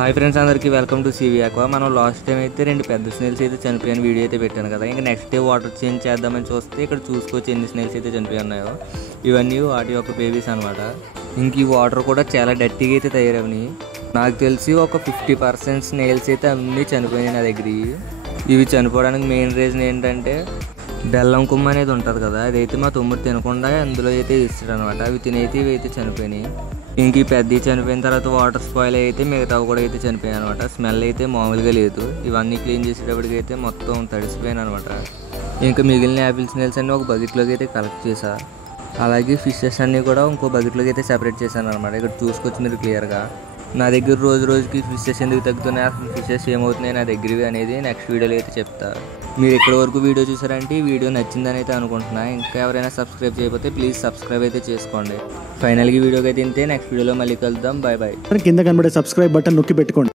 Hi friends, అందరికీ welcome to CV aqua. మనం last time అయితే 2 పెద్ద స్నేల్స్ అయితే చనిపోయిన వీడియో అయితే పెట్టాను కదా. ఇంకా నెక్స్ట్ డే వాటర్ చేంజ్ చేద్దామని చూస్తే ఇక్కడ చూసుకోవచ్చు ఎన్ని స్నేల్స్ అయితే చనిపోయి ఉన్నాయో. ఇవన్నీ వాటి యొక్క బేబీస్ అనమాట. ఇంక ఈ వాటర్ కూడా చాలా డర్టీగా అయితే తయారవని. నాకు తెలిసి ఒక 50% స్నేల్స్ అయితే అన్నీ చనిపోయినాయి నా దగ్గర. ఇవి చనిపోవడానికి మెయిన్ రీజన్ ఏంటంటే బెల్లం కుమ్మ అనేది ఉంటుంది కదా, అదైతే మా తమ్ముడు తినకుండా అందులో అయితే ఇస్తాడు అనమాట. అవి తినైతే ఇవి అయితే చనిపోయినాయి. ఇంక ఈ పెద్దవి చనిపోయిన తర్వాత వాటర్ స్పాయిల్ అయితే మిగతావి కూడా అయితే చనిపోయాయి అనమాట. స్మెల్ అయితే మామూలుగా లేదు. ఇవన్నీ క్లీన్ చేసేటప్పటికి అయితే మొత్తం తడిసిపోయాను అనమాట. ఇంకా మిగిలిన యాపిల్ స్నేల్స్ అన్నీ ఒక బకెట్లోకి అయితే కలెక్ట్ చేశా. అలాగే ఫిషెస్ అన్నీ కూడా ఇంకో బకెట్లోకి అయితే సెపరేట్ చేశాను అనమాట. ఇక్కడ చూసుకోవచ్చు మీరు క్లియర్గా. నా దగ్గర రోజు రోజుకి ఫిషెస్ ఎందుకు తగ్గుతున్నాయి, అసలు ఫిషెస్ ఏమవుతున్నాయి నా దగ్గరవి అనేది నెక్స్ట్ వీడియోలో అయితే చెప్తా. మీరు ఇక్కడ వరకు వీడియో చూసారంటే ఈ వీడియో నచ్చిందని అయితే అనుకుంటున్నా. ఇంకా ఎవరైనా సబ్స్క్రైబ్ చేయకపోతే ప్లీజ్ సబ్స్క్రైబ్ అయితే చేసుకోండి. ఫైనల్గా వీడియోకి అయితే ఇంతే. నెక్స్ట్ వీడియోలో మళ్ళీ కలుద్దాం. Bye bye. కింద కనబడే సబ్స్క్రైబ్ బటన్ నొక్కి పెట్టుకోండి.